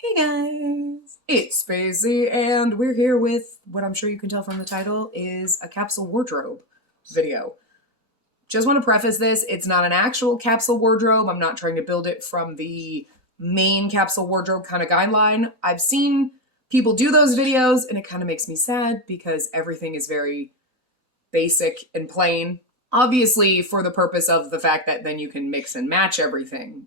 Hey guys, it's Spacey, and we're here with what I'm sure you can tell from the title is a capsule wardrobe video. Just want to preface this, it's not an actual capsule wardrobe. I'm not trying to build it from the main capsule wardrobe kind of guideline. I've seen people do those videos, and it kind of makes me sad because everything is very basic and plain. Obviously, for the purpose of the fact that then you can mix and match everything,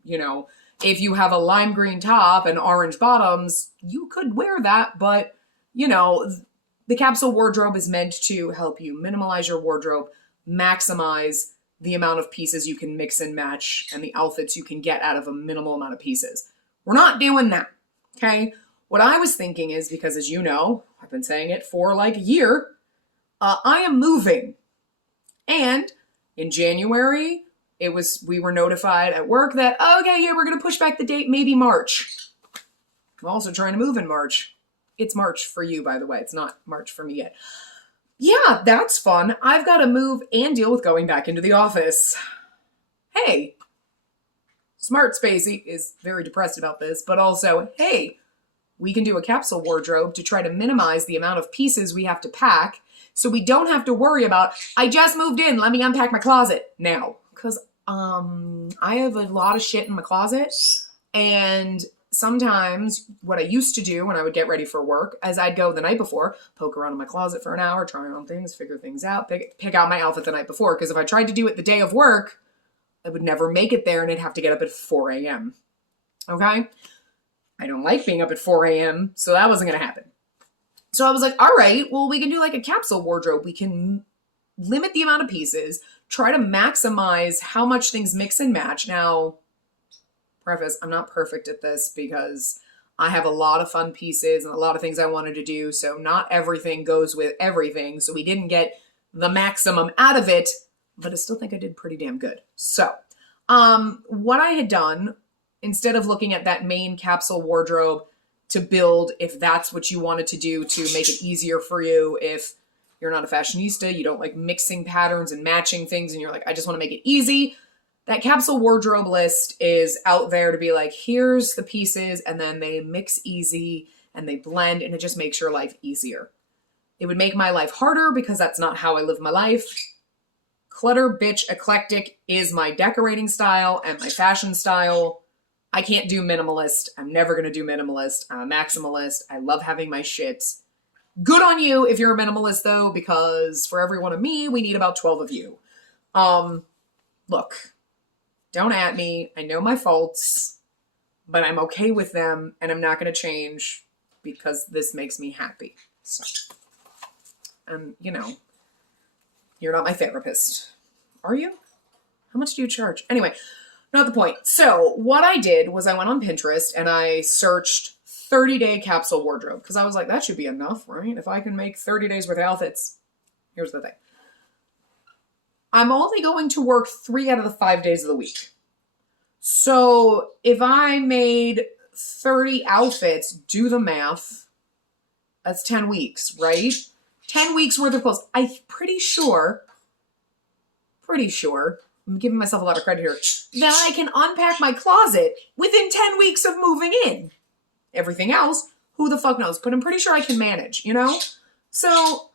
if you have a lime green top and orange bottoms, you could wear that, but the capsule wardrobe is meant to help you minimalize your wardrobe, maximize the amount of pieces you can mix and match and the outfits you can get out of a minimal amount of pieces. We're not doing that, okay? What I was thinking is, because as you know, I've been saying it for like a year, I am moving. And in January, we were notified at work that, okay, yeah, we're going to push back the date, maybe March. I'm also trying to move in March. It's March for you, by the way. It's not March for me yet. Yeah, that's fun. I've got to move and deal with going back into the office. Hey, Smart Spacey is very depressed about this, but also, hey, we can do a capsule wardrobe to try to minimize the amount of pieces we have to pack so we don't have to worry about, I just moved in, let me unpack my closet now. Because I have a lot of shit in my closet, and sometimes what I used to do when I would get ready for work is I'd go the night before, poke around in my closet for an hour, try on things, figure things out, pick out my outfit the night before, because if I tried to do it the day of work, I would never make it there and I'd have to get up at 4 a.m. Okay? I don't like being up at 4 a.m., so that wasn't going to happen. So I was like, all right, well, we can do like a capsule wardrobe. We can limit the amount of pieces, try to maximize how much things mix and match. Now, preface, I'm not perfect at this because I have a lot of fun pieces and a lot of things I wanted to do, so not everything goes with everything, so we didn't get the maximum out of it, but I still think I did pretty damn good. So, what I had done, instead of looking at that main capsule wardrobe to build, if that's what you wanted to do to make it easier for you, if you're not a fashionista, you don't like mixing patterns and matching things, and you're like, I just want to make it easy. That capsule wardrobe list is out there to be like, here's the pieces, and then they mix easy and they blend, and it just makes your life easier. It would make my life harder because that's not how I live my life. Clutter, bitch, eclectic is my decorating style and my fashion style. I can't do minimalist. I'm never going to do minimalist. I'm a maximalist. I love having my shit. Good on you if you're a minimalist, though, because for every one of me, we need about 12 of you. Look, don't at me. I know my faults, but I'm okay with them, and I'm not going to change because this makes me happy. So, and, you're not my therapist. Are you? How much do you charge? Anyway, not the point. So what I did was I went on Pinterest and I searched 30-day capsule wardrobe because I was like, that should be enough, right? If I can make 30 days worth of outfits. Here's the thing. I'm only going to work 3 out of the 5 days of the week. So if I made 30 outfits, do the math, that's 10 weeks, right? 10 weeks worth of clothes. I'm pretty sure, I'm giving myself a lot of credit here, that I can unpack my closet within 10 weeks of moving in. Everything else, who the fuck knows? But I'm pretty sure I can manage, So,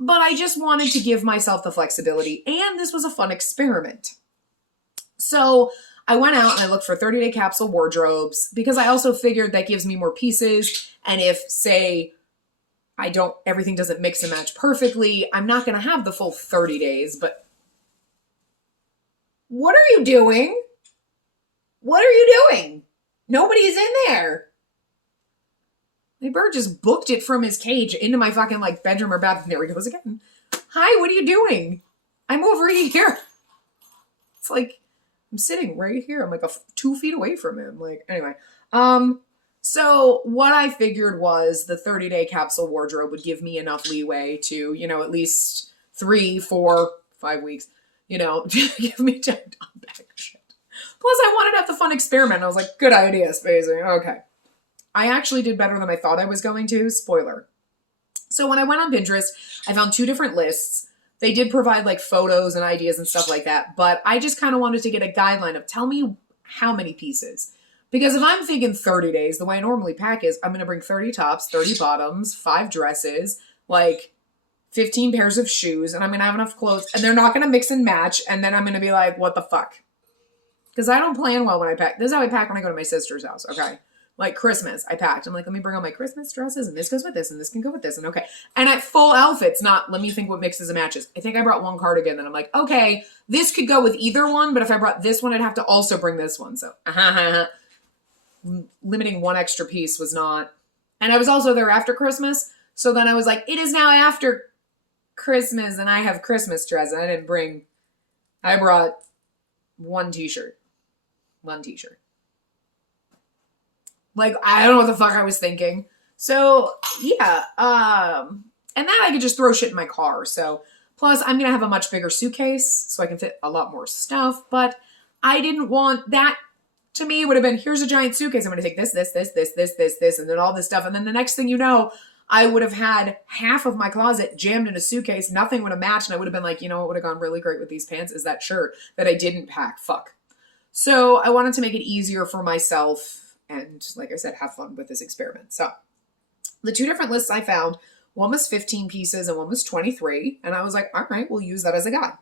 but I just wanted to give myself the flexibility, and this was a fun experiment. So I went out and I looked for 30-day capsule wardrobes because I also figured that gives me more pieces, and if, say, everything doesn't mix and match perfectly, I'm not going to have the full 30 days, but what are you doing? What are you doing? Nobody's in there. My bird just booked it from his cage into my fucking bedroom or bathroom. There he goes again. Hi, what are you doing? I'm over here. It's like, I'm sitting right here. I'm like 2 feet away from him. Anyway. So what I figured was the 30-day capsule wardrobe would give me enough leeway to, at least 3, 4, 5 weeks, give me time to unpack shit. Plus, I wanted to have the fun experiment. I was like, good idea, Spacey. Okay. I actually did better than I thought I was going to. Spoiler. So when I went on Pinterest, I found 2 different lists. They did provide photos and ideas and stuff like that, but I just kind of wanted to get a guideline of tell me how many pieces. Because if I'm thinking 30 days, the way I normally pack is I'm going to bring 30 tops, 30 bottoms, 5 dresses, like 15 pairs of shoes, and I'm going to have enough clothes, and they're not going to mix and match, and then I'm going to be like, what the fuck? Because I don't plan well when I pack. This is how I pack when I go to my sister's house, okay? Like Christmas, I packed. I'm like, let me bring all my Christmas dresses, and this goes with this, and this can go with this, and okay. And at full outfits, not let me think what mixes and matches. I think I brought one cardigan, and I'm like, okay, this could go with either one, but if I brought this one, I'd have to also bring this one. So, limiting one extra piece was not. And I was also there after Christmas, so then I was like, it is now after Christmas, and I have Christmas dress. I brought one t-shirt. Like, I don't know what the fuck I was thinking. So, yeah. And then I could just throw shit in my car. So, plus, I'm going to have a much bigger suitcase, so I can fit a lot more stuff. But I didn't want that. To me, it would have been, here's a giant suitcase. I'm going to take this, and then all this stuff. And then the next thing you know, I would have had half of my closet jammed in a suitcase. Nothing would have matched. And I would have been like, you know what would have gone really great with these pants is that shirt that I didn't pack. Fuck. So I wanted to make it easier for myself and, like I said, have fun with this experiment. So the 2 different lists I found, one was 15 pieces and one was 23. And I was like, all right, we'll use that as a guide.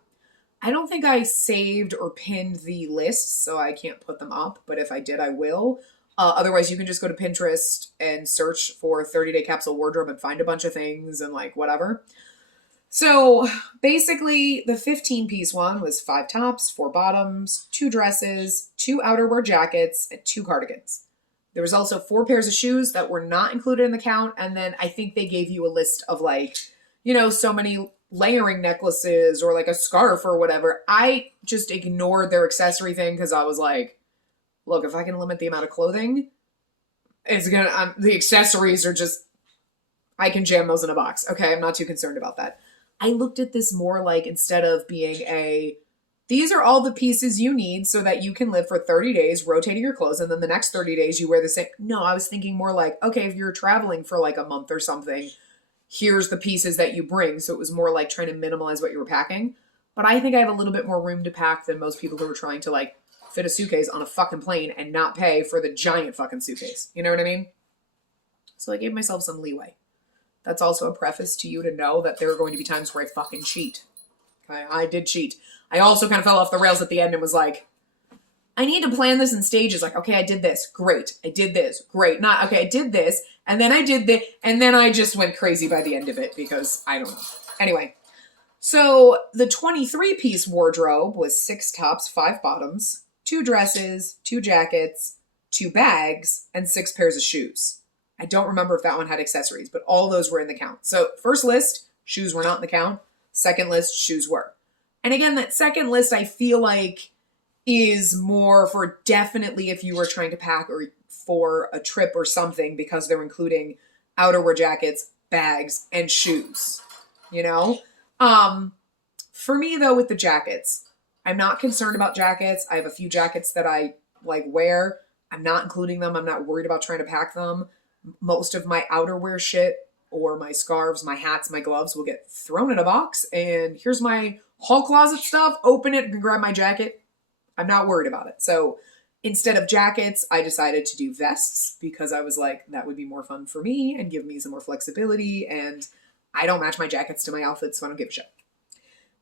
I don't think I saved or pinned the lists, so I can't put them up. But if I did, I will. Otherwise, you can just go to Pinterest and search for 30-day capsule wardrobe and find a bunch of things and like whatever. So basically, the 15-piece one was 5 tops, 4 bottoms, 2 dresses, 2 outerwear jackets, and 2 cardigans. There was also 4 pairs of shoes that were not included in the count. And then I think they gave you a list of like, you know, so many layering necklaces or like a scarf or whatever. I just ignored their accessory thing because I was like, look, if I can limit the amount of clothing, it's gonna, the accessories are just, I can jam those in a box. Okay, I'm not too concerned about that. I looked at this more like, instead of being these are all the pieces you need so that you can live for 30 days rotating your clothes, and then the next 30 days you wear the same. No, I was thinking more like, okay, if you're traveling for like a month or something, here's the pieces that you bring. So it was more like trying to minimize what you were packing. But I think I have a little bit more room to pack than most people who are trying to like fit a suitcase on a fucking plane and not pay for the giant fucking suitcase. You know what I mean? So I gave myself some leeway. That's also a preface to you to know that there are going to be times where I fucking cheat. Okay, I did cheat. I also kind of fell off the rails at the end and was like, I need to plan this in stages. Like, okay, I did this. Great. I did this. Great. Not, okay, I did this. And then I did this. And then I just went crazy by the end of it because I don't know. Anyway, so the 23-piece wardrobe was 6 tops, 5 bottoms, 2 dresses, 2 jackets, 2 bags, and 6 pairs of shoes. I don't remember if that one had accessories, but all those were in the count. So first list, shoes were not in the count. Second list, shoes were. And again, that second list, I feel like is more for definitely if you were trying to pack or for a trip or something, because they're including outerwear jackets, bags, and shoes, you know? For me though, with the jackets, I'm not concerned about jackets. I have a few jackets that I like wear. I'm not including them. I'm not worried about trying to pack them. Most of my outerwear shit or my scarves, my hats, my gloves will get thrown in a box. And here's my hall closet stuff. Open it and grab my jacket. I'm not worried about it. So instead of jackets, I decided to do vests because I was like, that would be more fun for me and give me some more flexibility. And I don't match my jackets to my outfits, so I don't give a shit.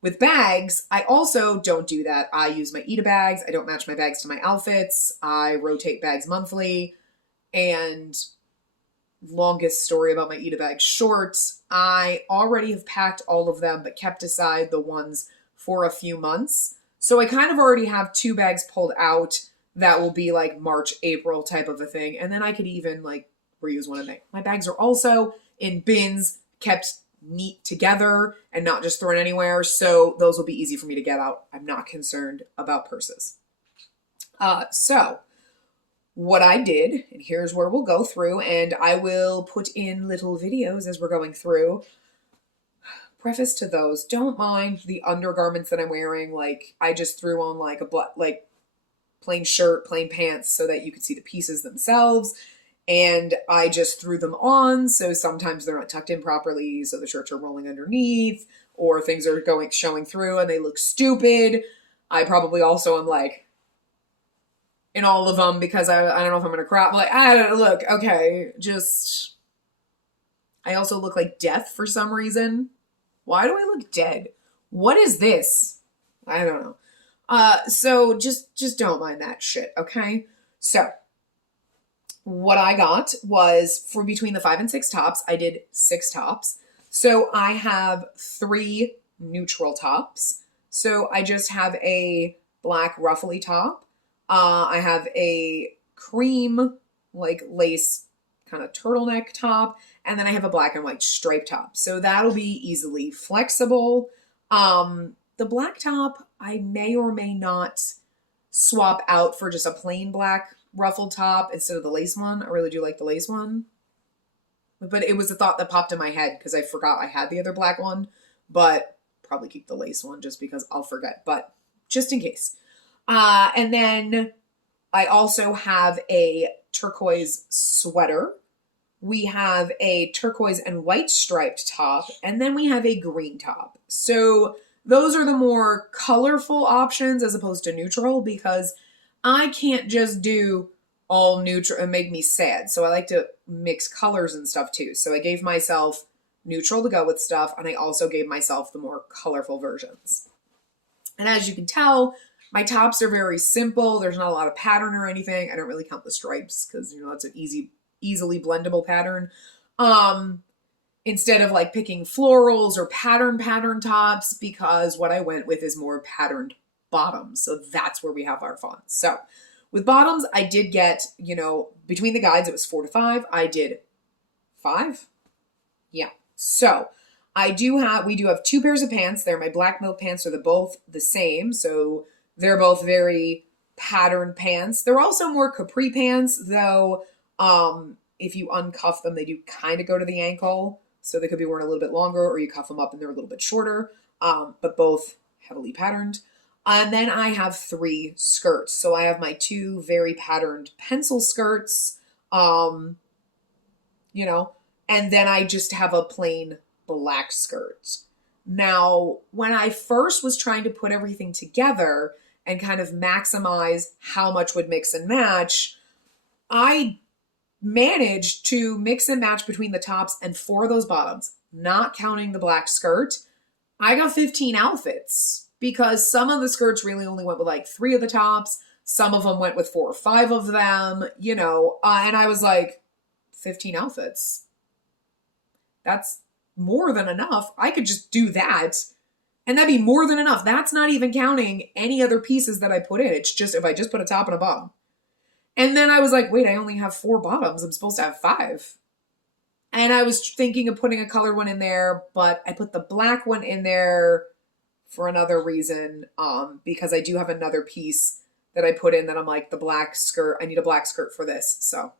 With bags, I also don't do that. I use my Ita bags. I don't match my bags to my outfits. I rotate bags monthly. And longest story about my Ita bag short, I already have packed all of them, but kept aside the ones for a few months. So I kind of already have 2 bags pulled out that will be like March, April type of a thing. And then I could even like reuse one of them. My bags are also in bins, kept neat together and not just thrown anywhere. So those will be easy for me to get out. I'm not concerned about purses. So what I did, and here's where we'll go through, and I will put in little videos as we're going through. Preface to those, don't mind the undergarments that I'm wearing. Like I just threw on like like plain shirt, plain pants so that you could see the pieces themselves. And I just threw them on. So sometimes they're not tucked in properly. So the shirts are rolling underneath or things are showing through and they look stupid. I probably also am like, in all of them because I don't know if I'm gonna crop. Like, I don't look, okay, just I also look like death for some reason. Why do I look dead? What is this? I don't know. So just don't mind that shit, okay? So what I got was for between the 5 and 6 tops, I did 6 tops. So I have 3 neutral tops. So I just have a black ruffly top. I have a cream like lace kind of turtleneck top, and then I have a black and white stripe top. So that'll be easily flexible. The black top I may or may not swap out for just a plain black ruffled top instead of the lace one. I really do like the lace one. But it was a thought that popped in my head because I forgot I had the other black one, but probably keep the lace one just because I'll forget, but just in case. And then I also have a turquoise sweater. We have a turquoise and white striped top, and then we have a green top. So those are the more colorful options as opposed to neutral because I can't just do all neutral and make me sad. So I like to mix colors and stuff too. So I gave myself neutral to go with stuff, and I also gave myself the more colorful versions. And as you can tell, my tops are very simple. There's not a lot of pattern or anything. I don't really count the stripes because, you know, that's an easily blendable pattern. Instead of like picking florals or pattern tops, because what I went with is more patterned bottoms. So that's where we have our fun. So with bottoms, I did get, you know, between the guides, it was 4 to 5. I did 5. Yeah. So we do have 2 pairs of pants. They're my black milk pants. They're both the same. So they're both very patterned pants. They're also more capri pants, though. If you uncuff them, they do kind of go to the ankle. So they could be worn a little bit longer, or you cuff them up and they're a little bit shorter, but both heavily patterned. And then I have 3 skirts. So I have my 2 very patterned pencil skirts, you know, and then I just have a plain black skirt. Now, when I first was trying to put everything together and kind of maximize how much would mix and match, I managed to mix and match between the tops and 4 of those bottoms, not counting the black skirt. I got 15 outfits because some of the skirts really only went with like 3 of the tops. Some of them went with 4 or 5 of them, you know, and I was like, 15 outfits. That's more than enough. I could just do that and that'd be more than enough. That's not even counting any other pieces that I put in. It's just if I just put a top and a bottom. And then I was like, wait, I only have 4 bottoms. I'm supposed to have 5. And I was thinking of putting a colored one in there, but I put the black one in there for another reason, because I do have another piece that I put in that I'm like, the black skirt, I need a black skirt for this. So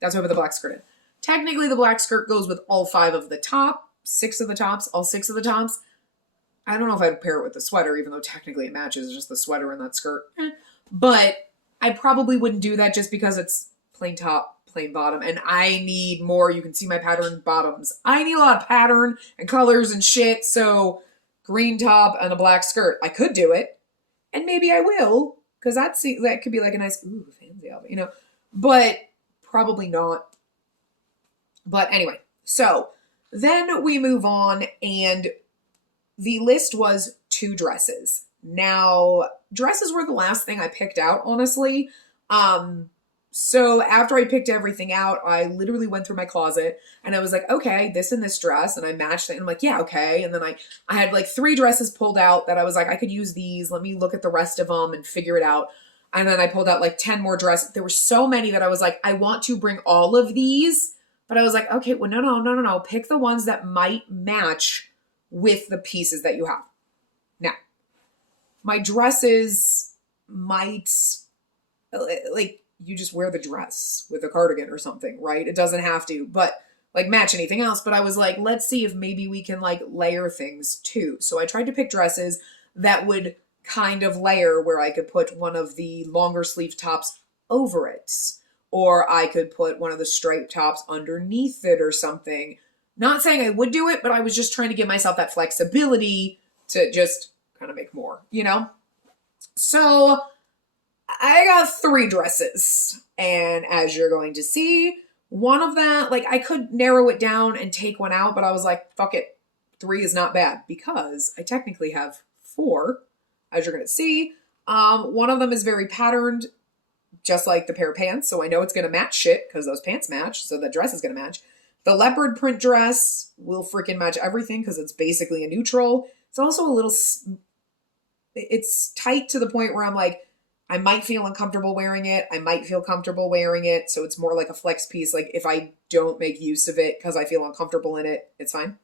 that's why I put the black skirt in. Technically, the black skirt goes with all 5 of the top, 6 of the tops, all 6 of the tops. I don't know if I'd pair it with the sweater, even though technically it matches just the sweater and that skirt. But I probably wouldn't do that just because it's plain top, plain bottom, and I need more. You can see my pattern bottoms. I need a lot of pattern and colors and shit, so green top and a black skirt. I could do it, and maybe I will, because that could be like a nice, ooh, fancy outfit, you know, but probably not. But anyway, so then we move on, and the list was 2 dresses. Now, dresses were the last thing I picked out, honestly. So after I picked everything out, I literally went through my closet and I was like, okay, this and this dress. And I matched it. And I'm like, yeah, okay. And then I had like 3 dresses pulled out that I was like, I could use these. Let me look at the rest of them and figure it out. And then I pulled out like 10 more dresses. There were so many that I was like, I want to bring all of these. But I was like, okay, well, no. Pick the ones that might match with the pieces that you have. Now, my dresses might, like, you just wear the dress with a cardigan or something, right? It doesn't have to, but like match anything else. But I was like, let's see if maybe we can like layer things too. So I tried to pick dresses that would kind of layer where I could put one of the longer sleeve tops over it, or I could put one of the striped tops underneath it or something. Not saying I would do it, but I was just trying to give myself that flexibility to just kind of make more, you know? So I got 3 dresses. And as you're going to see, one of them, like I could narrow it down and take one out, but I was like, fuck it. 3 is not bad because I technically have 4, as you're going to see. One of them is very patterned, just like the pair of pants. So I know it's going to match shit because those pants match. So the dress is going to match. The leopard print dress will freaking match everything because it's basically a neutral. It's also a little, it's tight to the point where I'm like, I might feel uncomfortable wearing it. I might feel comfortable wearing it. So it's more like a flex piece. Like if I don't make use of it because I feel uncomfortable in it, it's fine.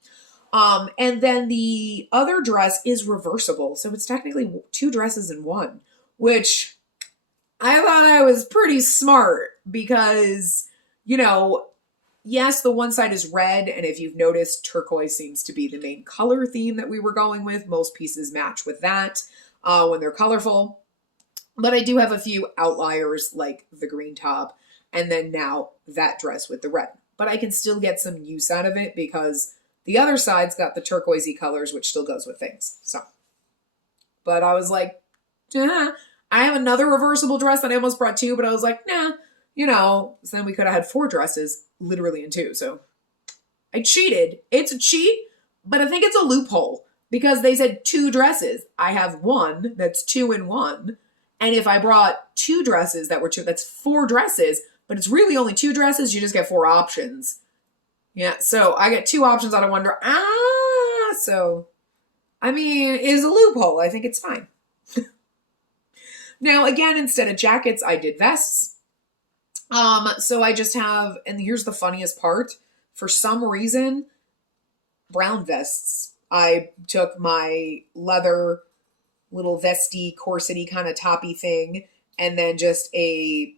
And then the other dress is reversible. So it's technically 2 dresses in one, which I thought I was pretty smart because, you know, yes, the one side is red. And if you've noticed, turquoise seems to be the main color theme that we were going with. Most pieces match with that when they're colorful. But I do have a few outliers like the green top and then now that dress with the red. But I can still get some use out of it because the other side's got the turquoisey colors, which still goes with things. So, but I was like, I have another reversible dress that I almost brought 2, but I was like, nah, you know, so then we could have had 4 dresses literally in 2. So I cheated. It's a cheat, but I think it's a loophole because they said 2 dresses. I have 1 that's 2 in 1. And if I brought 2 dresses that were 2, that's 4 dresses, but it's really only 2 dresses. You just get 4 options. Yeah. So I get 2 options out of 1 dress. So, I mean, it is a loophole. I think it's fine. Now, again, instead of jackets, I did vests. So I just have, and here's the funniest part. For some reason, brown vests. I took my leather little vesty, corsety kind of toppy thing, and then just a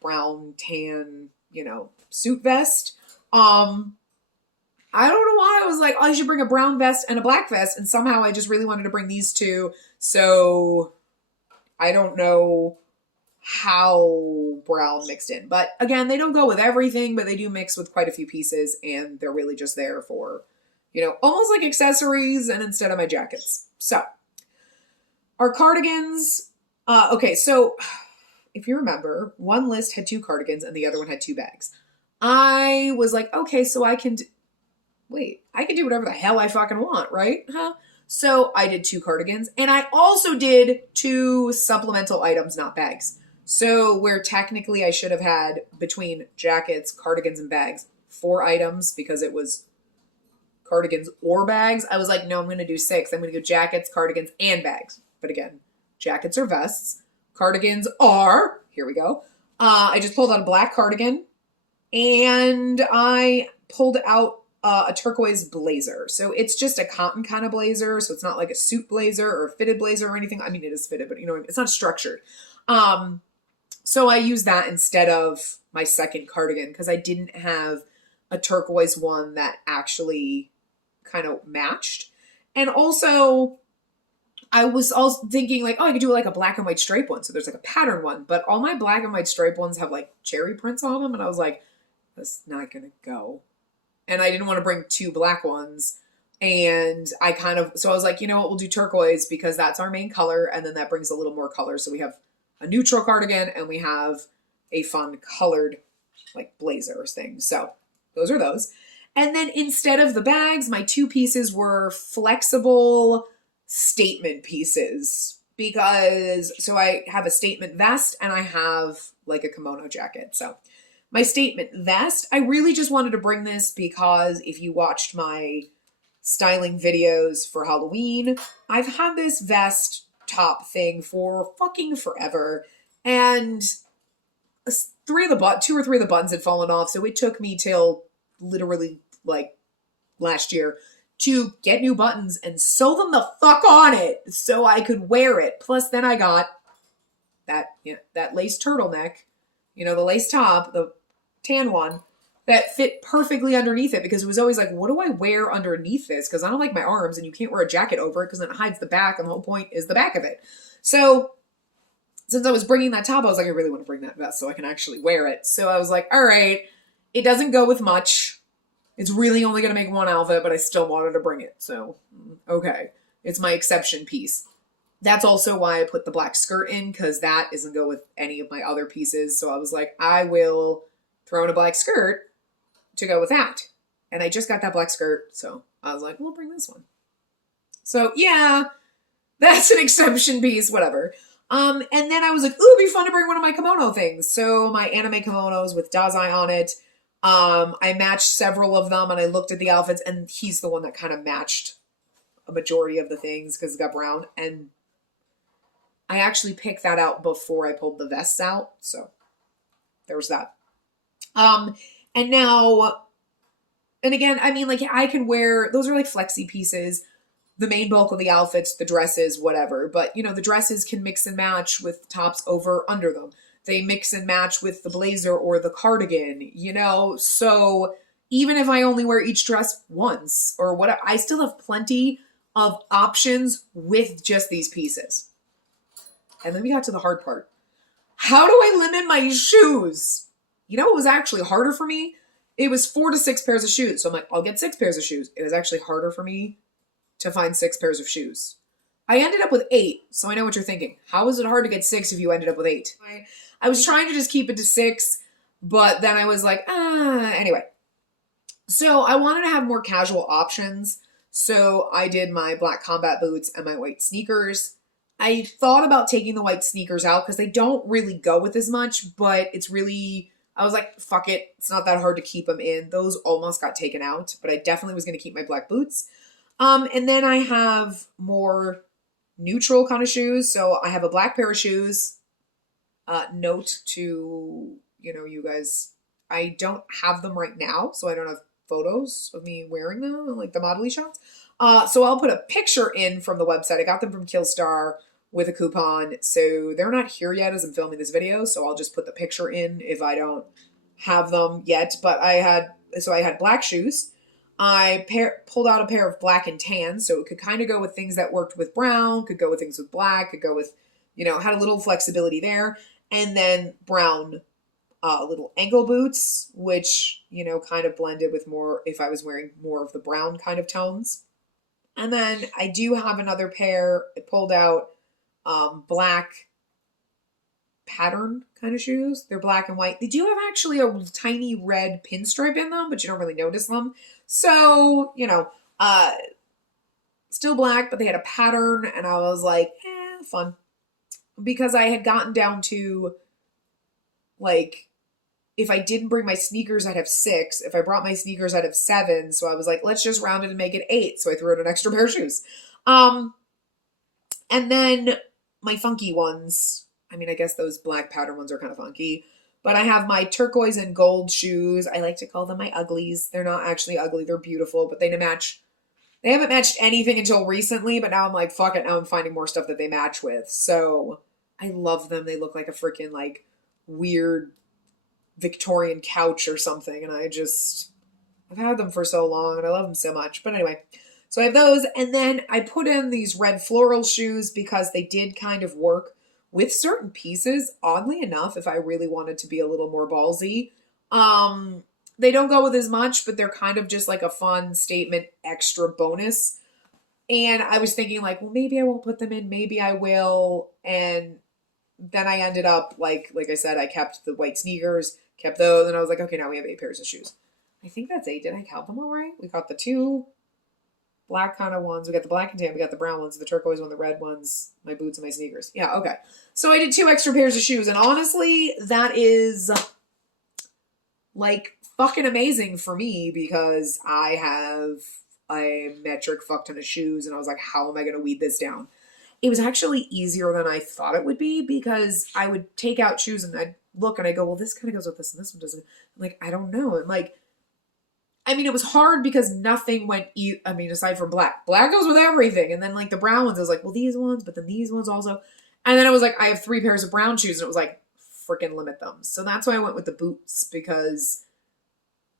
brown tan, you know, suit vest. I don't know why I was like, oh, I should bring a brown vest and a black vest, and somehow I just really wanted to bring these 2. So I don't know how brown mixed in. But again, they don't go with everything, but they do mix with quite a few pieces, and they're really just there for, you know, almost like accessories and instead of my jackets. So our cardigans, okay, so if you remember, one list had 2 cardigans and the other one had 2 bags. I was like, okay, so I can, I can do whatever the hell I fucking want, right? Huh? So I did 2 cardigans and I also did 2 supplemental items, not bags. So where technically I should have had between jackets, cardigans, and bags, 4 items because it was cardigans or bags. I was like, no, I'm going to do 6. I'm going to go jackets, cardigans, and bags. But again, jackets are vests. Cardigans are, here we go. I just pulled out a black cardigan and I pulled out a turquoise blazer. So it's just a cotton kind of blazer. So it's not like a suit blazer or a fitted blazer or anything. I mean, it is fitted, but you know, it's not structured. So I used that instead of my second cardigan because I didn't have a turquoise one that actually kind of matched. And also I was also thinking like, oh, I could do like a black and white stripe one. So there's like a pattern one, but all my black and white stripe ones have like cherry prints on them. And I was like, that's not going to go. And I didn't want to bring 2 black ones. And so I was like, you know what, we'll do turquoise because that's our main color. And then that brings a little more color. So we have a neutral cardigan and we have a fun colored like blazer thing. So those are those. And then instead of the bags, my 2 pieces were flexible statement pieces so I have a statement vest and I have like a kimono jacket. So my statement vest, I really just wanted to bring this because if you watched my styling videos for Halloween, I've had this vest top thing for fucking forever. And 2 or 3 of the buttons had fallen off. So it took me till literally like last year to get new buttons and sew them the fuck on it so I could wear it. Plus then I got that lace turtleneck, you know, the lace top, the tan one that fit perfectly underneath it because it was always like, what do I wear underneath this? Because I don't like my arms and you can't wear a jacket over it because then it hides the back and the whole point is the back of it. So since I was bringing that top, I was like, I really want to bring that vest so I can actually wear it. So I was like, all right, it doesn't go with much. It's really only going to make 1 outfit, but I still wanted to bring it. So, okay. It's my exception piece. That's also why I put the black skirt in, because that doesn't go with any of my other pieces. So I was like, I will throw in a black skirt to go with that. And I just got that black skirt, so I was like, we'll bring this one. So yeah, that's an exception piece, whatever. And then I was like, ooh, it'd be fun to bring one of my kimono things. So my anime kimonos with Dazai on it. I matched several of them and I looked at the outfits, and he's the one that kind of matched a majority of the things because it got brown. And I actually picked that out before I pulled the vests out. So there was that. And now, and again, I mean, like, I can wear, those are like flexi pieces, the main bulk of the outfits, the dresses, whatever. But, you know, the dresses can mix and match with tops over under them. They mix and match with the blazer or the cardigan, you know? So even if I only wear each dress once or whatever, I still have plenty of options with just these pieces. And then we got to the hard part. How do I limit my shoes? You know what was actually harder for me? It was 4 to 6 pairs of shoes. So I'm like, I'll get 6 pairs of shoes. It was actually harder for me to find 6 pairs of shoes. I ended up with 8. So I know what you're thinking. How is it hard to get 6 if you ended up with 8? I was trying to just keep it to 6, but then I was like, anyway. So I wanted to have more casual options. So I did my black combat boots and my white sneakers. I thought about taking the white sneakers out because they don't really go with as much, but it's really, I was like, fuck it. It's not that hard to keep them in. Those almost got taken out, but I definitely was going to keep my black boots. And then I have more neutral kind of shoes. So I have a black pair of shoes. Note to, you know, you guys, I don't have them right now, so I don't have photos of me wearing them, like the modelly shots. So I'll put a picture in from the website. I got them from Killstar with a coupon. So they're not here yet as I'm filming this video. So I'll just put the picture in if I don't have them yet. But I had black shoes. I pulled out a pair of black and tan. So it could kind of go with things that worked with brown, could go with things with black, could go with, you know, had a little flexibility there. And then brown little ankle boots, which, you know, kind of blended with more if I was wearing more of the brown kind of tones. And then I do have another pair. I pulled out black pattern kind of shoes. They're black and white. They do have actually a tiny red pinstripe in them, but you don't really notice them. So, you know, still black, but they had a pattern, and I was like, fun. Because I had gotten down to, like, if I didn't bring my sneakers, I'd have 6. If I brought my sneakers, I'd have 7. So I was like, let's just round it and make it 8. So I threw in an extra pair of shoes. And then my funky ones, I mean, I guess those black pattern ones are kind of funky. But I have my turquoise and gold shoes. I like to call them my uglies. They're not actually ugly. They're beautiful, but they match. They haven't matched anything until recently, but now I'm like, fuck it. Now I'm finding more stuff that they match with. So I love them. They look like a freaking, like, weird Victorian couch or something. And I've had them for so long and I love them so much. But anyway, so I have those. And then I put in these red floral shoes because they did kind of work with certain pieces, oddly enough, if I really wanted to be a little more ballsy. They don't go with as much, but they're kind of just like a fun statement extra bonus. And I was thinking like, well, maybe I won't put them in. Maybe I will. And then I ended up like I said, I kept the white sneakers, kept those. And I was like, okay, now we have 8 pairs of shoes. I think that's 8. Did I count them all right? We got the 2 black kind of ones. We got the black and tan. We got the brown ones, the turquoise one, the red ones, my boots and my sneakers. Yeah, okay. So I did 2 extra pairs of shoes. And honestly, that is like fucking amazing for me because I have a metric fuck ton of shoes. And I was like, how am I going to weed this down? It was actually easier than I thought it would be because I would take out shoes and I'd look and I go, well, this kind of goes with this and this one doesn't. I'm like, I don't know. And like, I mean, it was hard because nothing went, aside from black. Black goes with everything. And then like the brown ones, I was like, well, these ones, but then these ones also. And then it was like, I have 3 pairs of brown shoes and it was like, freaking limit them. So that's why I went with the boots because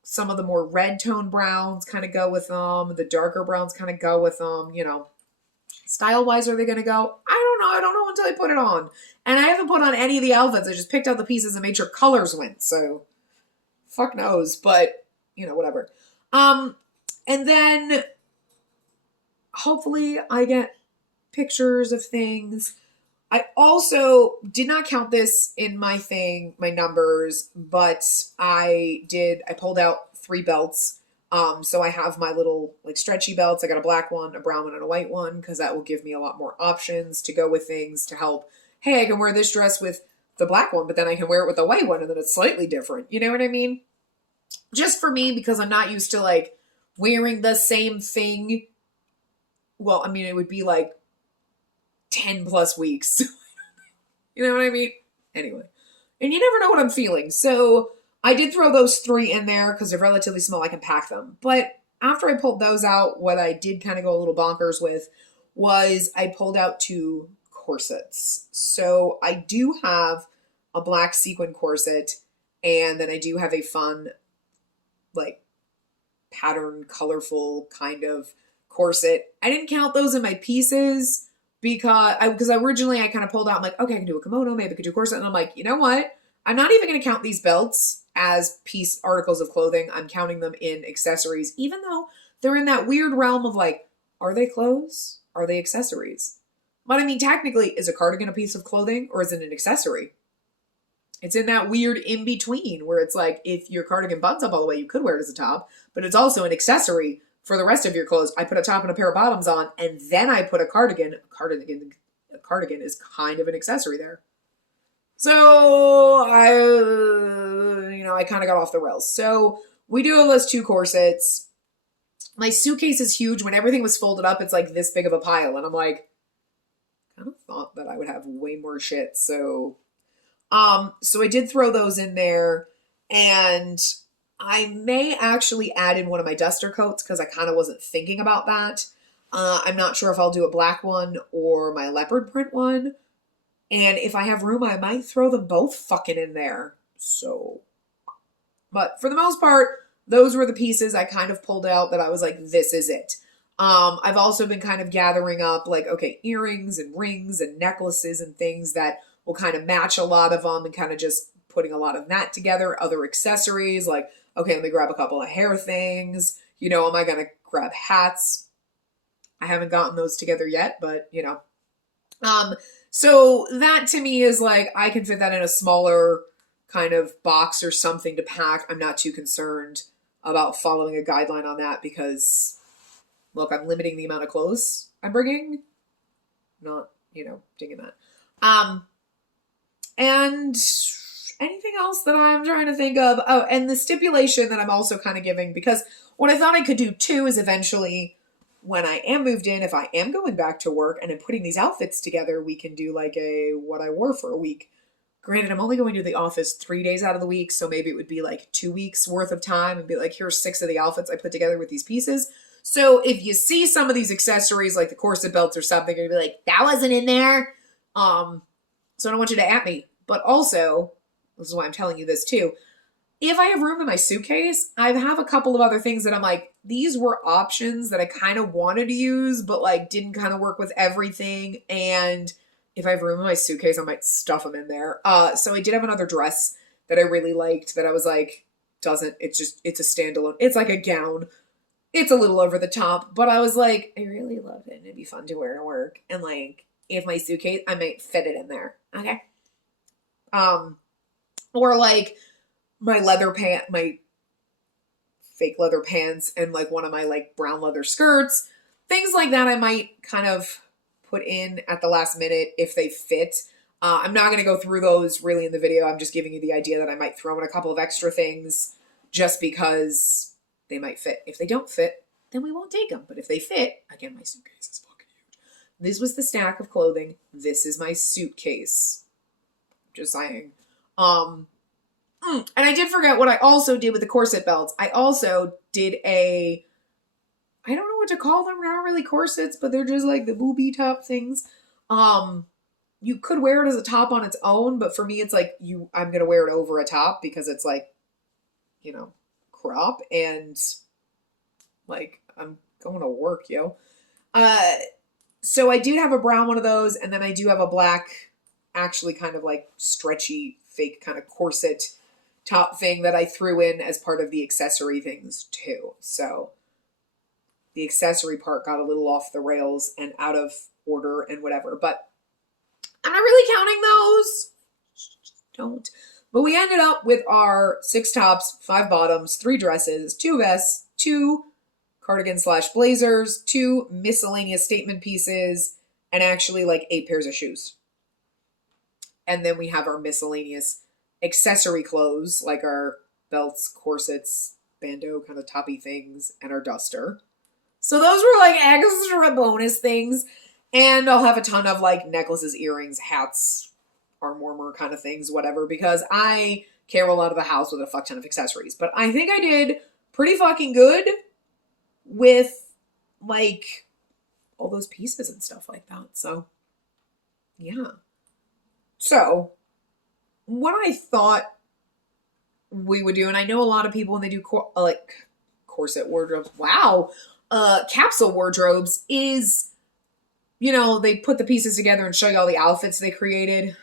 some of the more red tone browns kind of go with them. The darker browns kind of go with them, you know. Style-wise, are they going to go? I don't know. I don't know until I put it on. And I haven't put on any of the outfits. I just picked out the pieces and made sure colors went. So, fuck knows. But, you know, whatever. And then, hopefully, I get pictures of things. I also did not count this in my thing, my numbers, but I pulled out 3 belts. So I have my little like stretchy belts. I got a black one, a brown one, and a white one, because that will give me a lot more options to go with things to help. Hey, I can wear this dress with the black one, but then I can wear it with the white one, and then it's slightly different. You know what I mean? Just for me, because I'm not used to like wearing the same thing. Well, I mean, it would be like 10 plus weeks. You know what I mean? Anyway. And you never know what I'm feeling. So I did throw those 3 in there because they're relatively small. I can pack them. But after I pulled those out, what I did kind of go a little bonkers with was I pulled out 2 corsets. So I do have a black sequin corset, and then I do have a fun, like, pattern, colorful kind of corset. I didn't count those in my pieces because originally I kind of pulled out, I'm like, okay, I can do a kimono, maybe I could do a corset. And I'm like, you know what? I'm not even going to count these belts as piece articles of clothing. I'm counting them in accessories, even though they're in that weird realm of like, are they clothes? Are they accessories? But I mean, technically, is a cardigan a piece of clothing or is it an accessory? It's in that weird in between where it's like, if your cardigan buttons up all the way, you could wear it as a top, but it's also an accessory for the rest of your clothes. I put a top and a pair of bottoms on, and then I put a cardigan. A cardigan is kind of an accessory there. So I kind of got off the rails. So we do have those 2 corsets. My suitcase is huge. When everything was folded up, it's like this big of a pile. And I'm like, I kind of thought that I would have way more shit. So I did throw those in there, and I may actually add in one of my duster coats because I kind of wasn't thinking about that. I'm not sure if I'll do a black one or my leopard print one. And if I have room, I might throw them both fucking in there. So, but for the most part, those were the pieces I kind of pulled out that I was like, this is it. I've also been kind of gathering up like, okay, earrings and rings and necklaces and things that will kind of match a lot of them, and kind of just putting a lot of that together. Other accessories like, okay, let me grab a couple of hair things. Am I going to grab hats? I haven't gotten those together yet, but so that to me is like, I can fit that in a smaller kind of box or something to pack. I'm not too concerned about following a guideline on that because, look, I'm limiting the amount of clothes I'm bringing. Not, digging that. And anything else that I'm trying to think of? Oh, and the stipulation that I'm also kind of giving, because what I thought I could do too is eventually, when I am moved in, if I am going back to work and I'm putting these outfits together, we can do like a what I wore for a week. Granted, I'm only going to the office 3 days out of the week, so maybe it would be like 2 weeks worth of time and be like, here's 6 of the outfits I put together with these pieces. So if you see some of these accessories like the corset belts or something, you'll be like, that wasn't in there. So I don't want you to at me. But also, this is why I'm telling you this too, if I have room in my suitcase, I have a couple of other things that I'm like, these were options that I kind of wanted to use, but like didn't kind of work with everything. And if I have room in my suitcase, I might stuff them in there. So I did have another dress that I really liked that I was like, it's a standalone. It's like a gown. It's a little over the top, but I was like, I really love it. And it'd be fun to wear to work. And like, if my suitcase, I might fit it in there. Okay. Or like my fake leather pants and like one of my like brown leather skirts, things like that I might kind of put in at the last minute if they fit. I'm not going to go through those really in the video. I'm just giving you the idea that I might throw in a couple of extra things just because they might fit. If they don't fit, then we won't take them. But if they fit, again, my suitcase is fucking huge. This was the stack of clothing. This is my suitcase. Just saying. And I did forget what I also did with the corset belts. I also did I don't know what to call them. They're not really corsets, but they're just like the booby top things. You could wear it as a top on its own, but for me, it's like I'm going to wear it over a top because it's like, crop and like I'm going to work, yo. So I do have a brown one of those, and then I do have a black, actually kind of like stretchy, fake kind of corset top thing that I threw in as part of the accessory things too. So the accessory part got a little off the rails and out of order and whatever. But I'm not really counting those. Don't. But we ended up with our 6 tops, 5 bottoms, 3 dresses, 2 vests, 2 cardigans / blazers, 2 miscellaneous statement pieces, and actually like 8 pairs of shoes. And then we have our miscellaneous accessory clothes, like our belts, corsets, bandeau kind of toppy things, and our duster. So those were like extra bonus things. And I'll have a ton of like necklaces, earrings, hats, arm warmer kind of things, whatever, because I can't roll out of the house with a fuck ton of accessories. But I think I did pretty fucking good with like all those pieces and stuff like that. So yeah. So what I thought we would do, and I know a lot of people when they do like corset wardrobes, capsule wardrobes is, you know, they put the pieces together and show you all the outfits they created.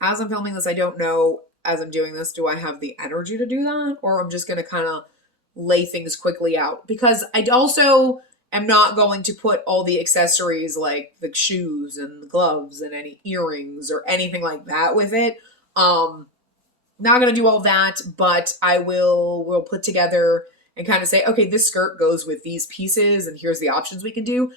As I'm filming this, I don't know, as I'm doing this, do I have the energy to do that? Or I'm just going to kind of lay things quickly out. Because I also am not going to put all the accessories like the shoes and the gloves and any earrings or anything like that with it. Not going to do all that, but I will put together and kind of say, okay, this skirt goes with these pieces and here's the options we can do.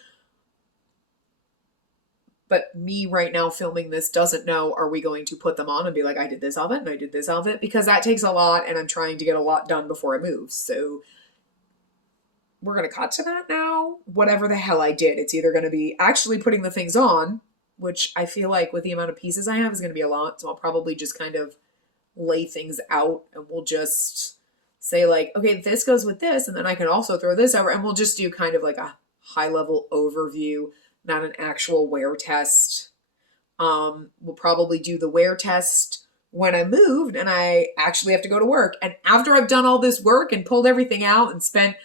But me right now filming this doesn't know, are we going to put them on and be like, I did this outfit and I did this outfit? Because that takes a lot and I'm trying to get a lot done before I move. So we're going to cut to that now. Whatever the hell I did, it's either going to be actually putting the things on, which I feel like with the amount of pieces I have is going to be a lot. So I'll probably just kind of lay things out and we'll just say like, okay, this goes with this. And then I can also throw this over and we'll just do kind of like a high level overview, not an actual wear test. We'll probably do the wear test when I moved and I actually have to go to work. And after I've done all this work and pulled everything out and spent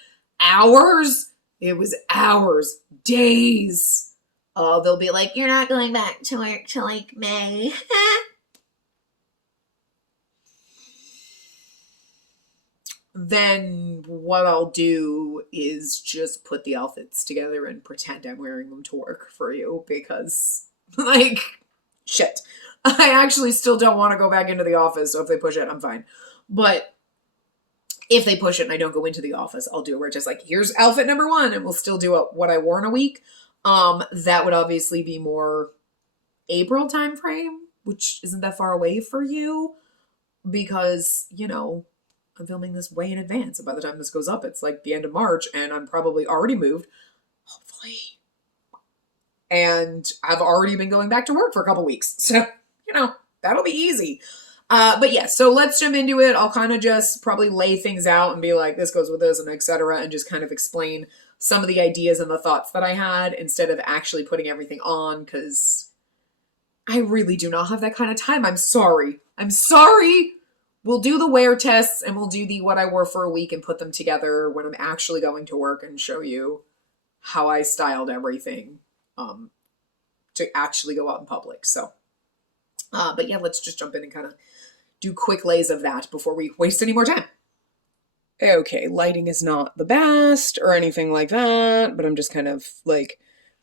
hours, it was hours, days. They'll be like, you're not going back to work till like May. Then what I'll do is just put the outfits together and pretend I'm wearing them to work for you because, like, shit. I actually still don't want to go back into the office, so if they push it, I'm fine. But if they push it and I don't go into the office, I'll do it where it's just like, here's outfit number 1, and we'll still do what I wore in a week. That would obviously be more April timeframe, which isn't that far away for you because, you know, I'm filming this way in advance. And by the time this goes up, it's like the end of March and I'm probably already moved. Hopefully. And I've already been going back to work for a couple weeks. So, you know, that'll be easy. But yeah, so let's jump into it. I'll kind of just probably lay things out and be like, this goes with this and etc. And just kind of explain some of the ideas and the thoughts that I had instead of actually putting everything on because I really do not have that kind of time. I'm sorry. We'll do the wear tests and we'll do the what I wore for a week and put them together when I'm actually going to work and show you how I styled everything to actually go out in public. So, but yeah, let's just jump in and kind of do quick lays of that before we waste any more time. Okay, lighting is not the best or anything like that, but I'm just kind of like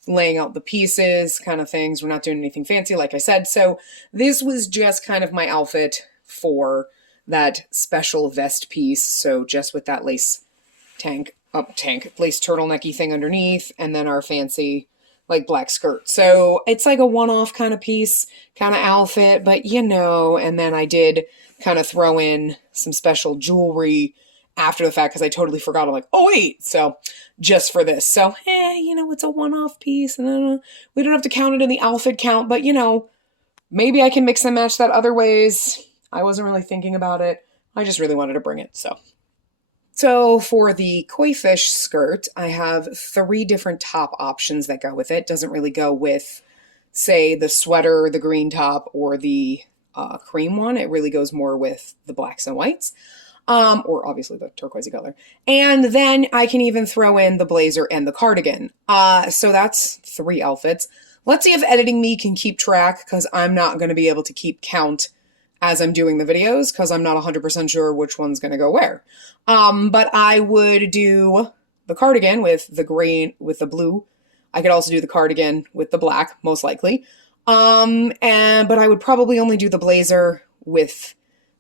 laying out the pieces kind of things. We're not doing anything fancy, like I said. So this was just kind of my outfit for that special vest piece. So just with that lace lace turtlenecky thing underneath, and then our fancy like black skirt. So it's like a one-off kind of piece, kind of outfit, but you know, and then I did kind of throw in some special jewelry after the fact because I totally forgot. I'm like, oh wait, so just for this. So, you know, it's a one-off piece and we don't have to count it in the outfit count, but you know, maybe I can mix and match that other ways. I wasn't really thinking about it. I just really wanted to bring it, So for the koi fish skirt, I have 3 different top options that go with it. Doesn't really go with, say, the sweater, the green top, or the cream one. It really goes more with the blacks and whites, or obviously the turquoisey color. And then I can even throw in the blazer and the cardigan. So that's 3 outfits. Let's see if editing me can keep track because I'm not going to be able to keep count as I'm doing the videos because I'm not 100% sure which one's going to go where. But I would do the cardigan with the green, with the blue. I could also do the cardigan with the black, most likely. But I would probably only do the blazer with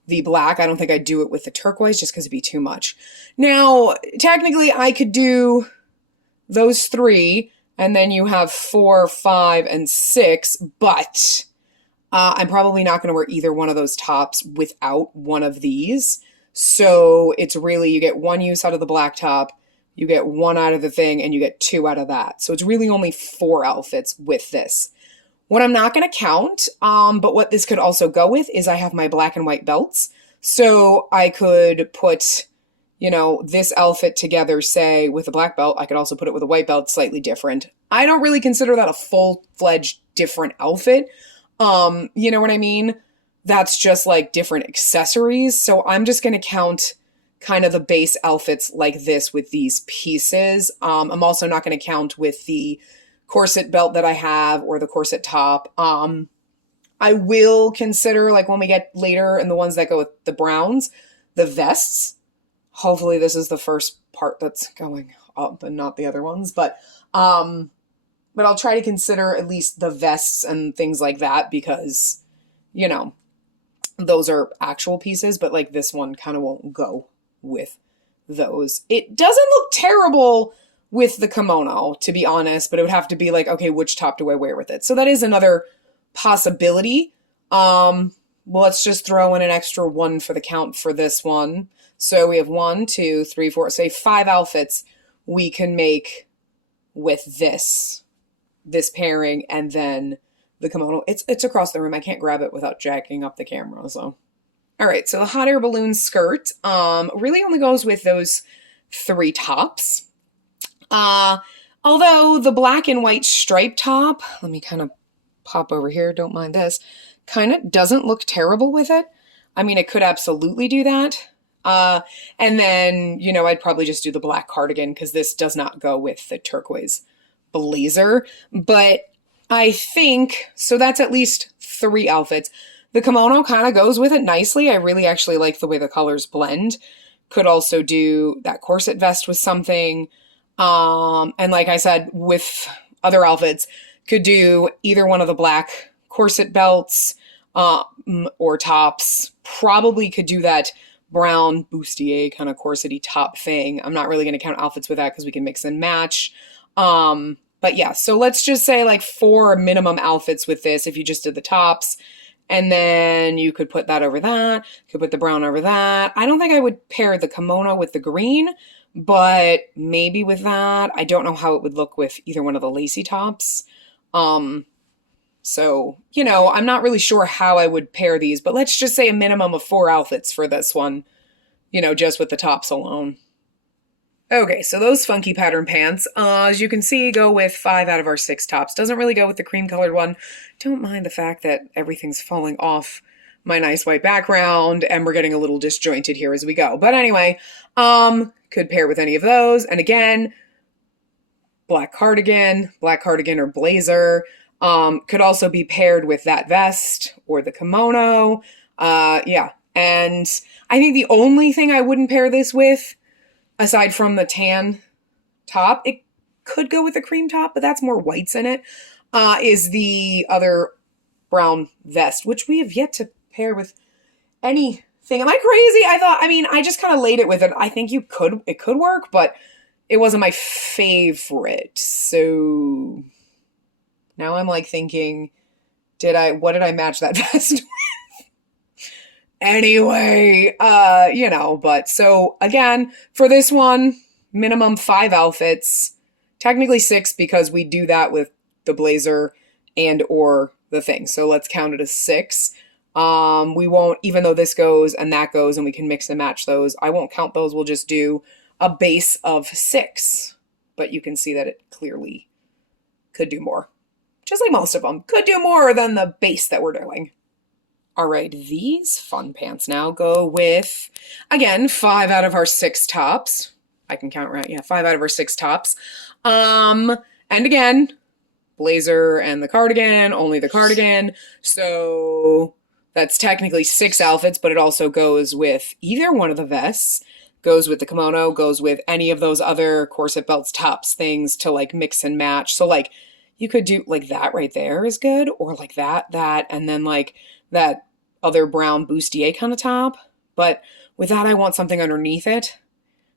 the black. I don't think I'd do it with the turquoise just because it'd be too much. Now, technically, I could do those three, and then you have 4, 5, and 6, but I'm probably not going to wear either one of those tops without one of these. So it's really, you get one use out of the black top, you get one out of the thing, and you get 2 out of that. So it's really only 4 outfits with this. What I'm not going to count, but what this could also go with is I have my black and white belts. So I could put, you know, this outfit together, say, with a black belt. I could also put it with a white belt, slightly different. I don't really consider that a full-fledged different outfit. You know what I mean? That's just like different accessories. So I'm just going to count kind of the base outfits like this with these pieces. I'm also not going to count with the corset belt that I have or the corset top. I will consider, like when we get later and the ones that go with the browns, the vests. Hopefully this is the first part that's going up and not the other ones, but I'll try to consider at least the vests and things like that because, you know, those are actual pieces, but like this one kind of won't go with those. It doesn't look terrible with the kimono, to be honest, but it would have to be like, okay, which top do I wear with it? So that is another possibility. Well, let's just throw in an extra 1 for the count for this one. So we have 1, 2, 3, 4, say 5 outfits we can make with this pairing, and then the kimono. It's across the room. I can't grab it without jacking up the camera. So, all right. So the hot air balloon skirt really only goes with those 3 tops. Although the black and white striped top, let me kind of pop over here. Don't mind this. Kind of doesn't look terrible with it. I mean, it could absolutely do that. And then, you know, I'd probably just do the black cardigan because this does not go with the turquoise blazer. But I think, so that's at least 3 outfits. The kimono kind of goes with it nicely. I really actually like the way the colors blend. Could also do that corset vest with something. And like I said, with other outfits, could do either one of the black corset belts or tops. Probably could do that brown bustier kind of corsety top thing. I'm not really going to count outfits with that because we can mix and match. But yeah, so let's just say like 4 minimum outfits with this if you just did the tops. And then you could put that over that. Could put the brown over that. I don't think I would pair the kimono with the green, but maybe with that. I don't know how it would look with either one of the lacy tops. So, you know, I'm not really sure how I would pair these, but let's just say a minimum of 4 outfits for this one, you know, just with the tops alone. Okay, so those funky pattern pants, as you can see, go with 5 out of our 6 tops. Doesn't really go with the cream colored one. Don't mind the fact that everything's falling off my nice white background and we're getting a little disjointed here as we go. But anyway, could pair with any of those. And again, black cardigan or blazer. Could also be paired with that vest or the kimono. Yeah, and I think the only thing I wouldn't pair this with, aside from the tan top, it could go with the cream top, but that's more whites in it, is the other brown vest, which we have yet to pair with anything. Am I crazy? I just kind of laid it with it. I think it could work, but it wasn't my favorite. So now I'm like thinking, what did I match that vest with? Anyway, you know, but so again, for this one, minimum 5 outfits, technically 6 because we do that with the blazer and or the thing. So let's count it as 6. We won't, even though this goes and that goes and we can mix and match those, I won't count those. We'll just do a base of 6, but you can see that it clearly could do more. Just like most of them could do more than the base that we're doing. All right, these fun pants now go with, again, 5 out of our 6 tops. I can count right. Yeah, 5 out of our 6 tops. And again, blazer and the cardigan, only the cardigan. So that's technically 6 outfits, but it also goes with either one of the vests, goes with the kimono, goes with any of those other corset belts, tops, things to like mix and match. So like you could do like that right there is good, or like that, and then like that other brown bustier kind of top. But with that, I want something underneath it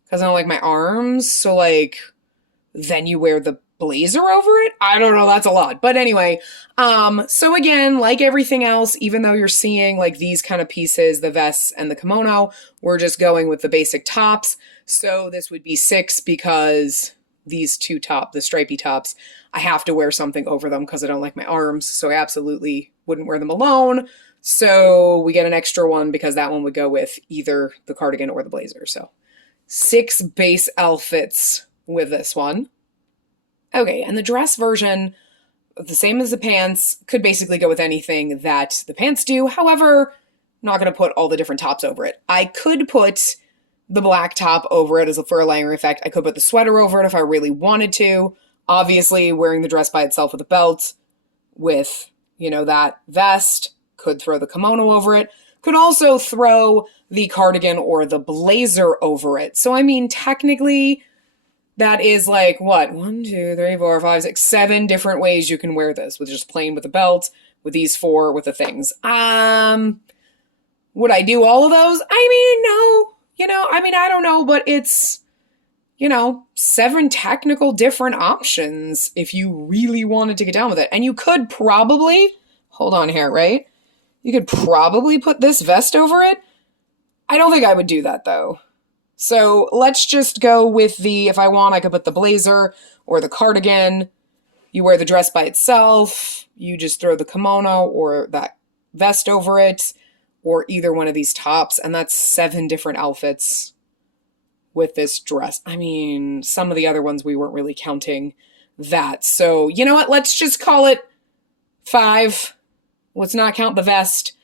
because I don't like my arms. So like then you wear the blazer over it. I don't know, that's a lot. But anyway, so again, like everything else, even though you're seeing like these kind of pieces, the vests and the kimono, we're just going with the basic tops. So this would be 6 because these two the stripy tops, I have to wear something over them because I don't like my arms. So I absolutely wouldn't wear them alone. So we get an extra one because that one would go with either the cardigan or the blazer. So 6 base outfits with this one. Okay, and the dress version, the same as the pants, could basically go with anything that the pants do. However, I'm not going to put all the different tops over it. I could put the black top over it for a layering effect. I could put the sweater over it if I really wanted to. Obviously, wearing the dress by itself with a belt, with, that vest, could throw the kimono over it. Could also throw the cardigan or the blazer over it. So, I mean, technically, that is like, what? 1, 2, 3, 4, 5, 6, 7 different ways you can wear this, with just plain with a belt, with these 4, with the things. Would I do all of those? I mean, no. I don't know, but it's, 7 technical different options if you really wanted to get down with it. And you could probably, hold on here, right? You could probably put this vest over it. I don't think I would do that, though. So let's just go with if I want, I could put the blazer or the cardigan. You wear the dress by itself. You just throw the kimono or that vest over it, or either one of these tops. And that's 7 different outfits with this dress. I mean, some of the other ones we weren't really counting that. So you know what? Let's just call it 5. Let's not count the vest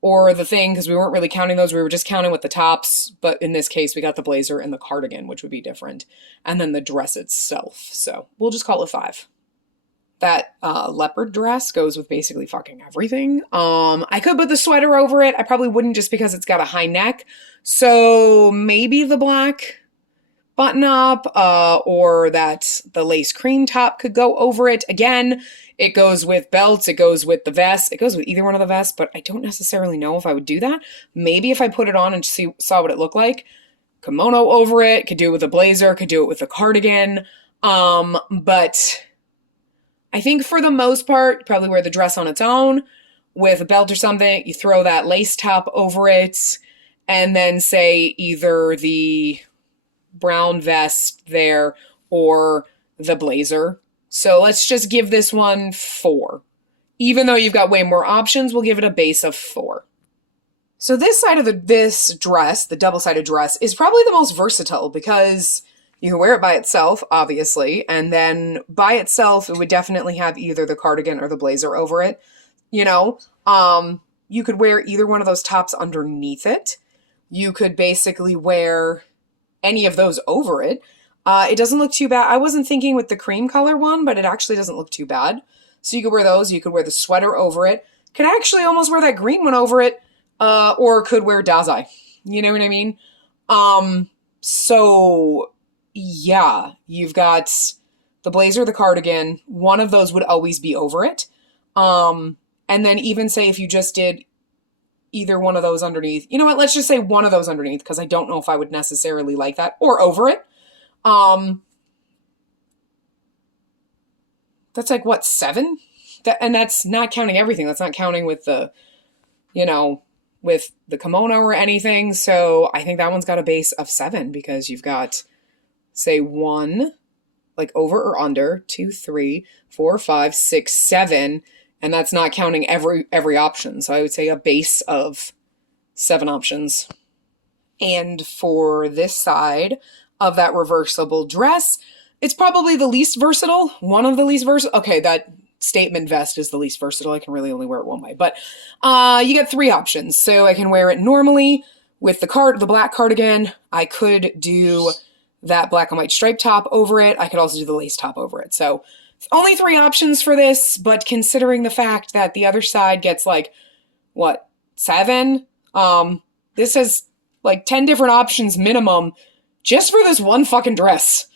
or the thing, because we weren't really counting those. We were just counting with the tops. But in this case, we got the blazer and the cardigan, which would be different. And then the dress itself. So we'll just call it 5. That leopard dress goes with basically fucking everything. I could put the sweater over it. I probably wouldn't, just because it's got a high neck. So maybe the black button up, or the lace cream top could go over it. Again, it goes with belts, it goes with the vest, it goes with either one of the vests, but I don't necessarily know if I would do that. Maybe if I put it on and saw what it looked like, kimono over it, could do it with a blazer, could do it with a cardigan. But I think for the most part, you probably wear the dress on its own with a belt or something. You throw that lace top over it, and then say either the brown vest there or the blazer. So let's just give this one 4. Even though you've got way more options, we'll give it a base of 4. So this side of this dress, the double-sided dress, is probably the most versatile because you can wear it by itself, obviously, and then by itself, it would definitely have either the cardigan or the blazer over it. You could wear either one of those tops underneath it. You could basically wear any of those over it. It doesn't look too bad. I wasn't thinking with the cream color one, but it actually doesn't look too bad. So you could wear those. You could wear the sweater over it. Could actually almost wear that green one over it, or could wear Dazai. You know what I mean? So yeah, you've got the blazer, the cardigan. One of those would always be over it. And then even say if you just did either one of those underneath. You know what? Let's just say one of those underneath, because I don't know if I would necessarily like that, or over it. That's like, what, 7? And that's not counting everything. That's not counting with the, with the kimono or anything. So I think that one's got a base of 7 because you've got, say, 1, like over or under, 2, 3, 4, 5, 6, 7. And that's not counting every option. So I would say a base of 7 options. And for this side of that reversible dress, it's probably the least versatile. One of the least versatile. Okay, that statement vest is the least versatile. I can really only wear it one way. But you get 3 options. So I can wear it normally with the black cardigan. I could do that black and white striped top over it. I could also do the lace top over it. So only 3 options for this, but considering the fact that the other side gets like, what, 7? This has like 10 different options minimum just for this one fucking dress.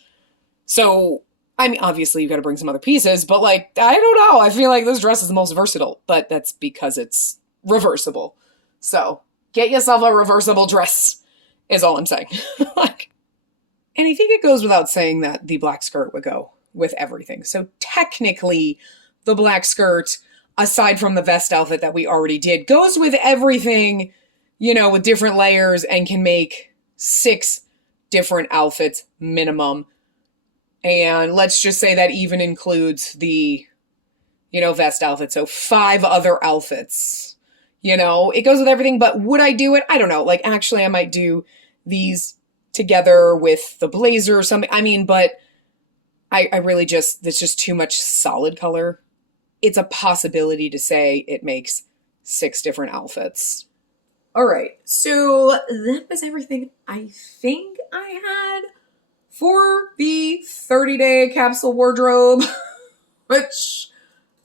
So, I mean, obviously you gotta bring some other pieces, but like, I don't know. I feel like this dress is the most versatile, but that's because it's reversible. So, get yourself a reversible dress, is all I'm saying. Like, and I think it goes without saying that the black skirt would go with everything. So technically, the black skirt, aside from the vest outfit that we already did, goes with everything, you know, with different layers and can make 6 different outfits minimum. And let's just say that even includes the, you know, vest outfit. So 5 other outfits. You know, it goes with everything, but would I do it? I don't know. Like, actually, I might do these together with the blazer or something. I mean, but I really just, there's just too much solid color. It's a possibility to say it makes 6 different outfits. All right, so that was everything I think I had for the 30-day capsule wardrobe, which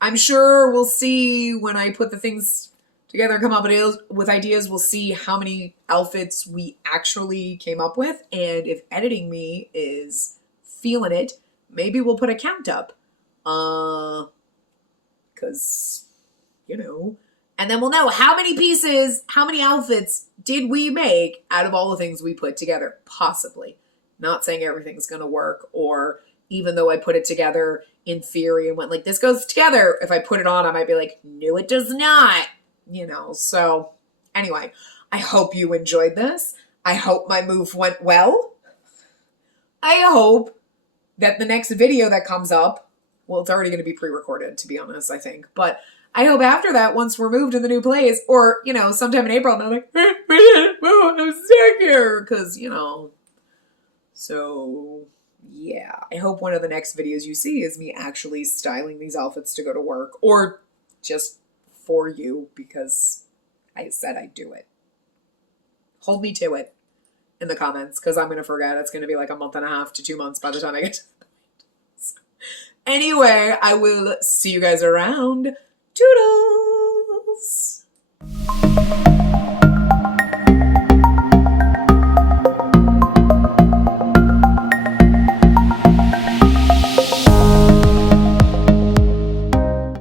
I'm sure we'll see when I put the things together and come up with ideas. We'll see how many outfits we actually came up with. And if editing me is feeling it, maybe we'll put a count up. Because, you know, and then we'll know how many pieces, how many outfits did we make out of all the things we put together. Possibly. Not saying everything's going to work, or even though I put it together in theory and went like, this goes together, if I put it on, I might be like, no, it does not. You know, so anyway, I hope you enjoyed this. I hope my move went well. I hope that the next video that comes up, well, it's already going to be pre-recorded, to be honest, I think. But I hope after that, once we're moved in the new place, or, you know, sometime in April, I'm like, I'm stuck here. Because, you know, so yeah. I hope one of the next videos you see is me actually styling these outfits to go to work, or just for you because I said I'd do it. Hold me to it in the comments, because I'm going to forget. It's going to be like a month and a half to 2 months by the time I get to the point. So, anyway, I will see you guys around.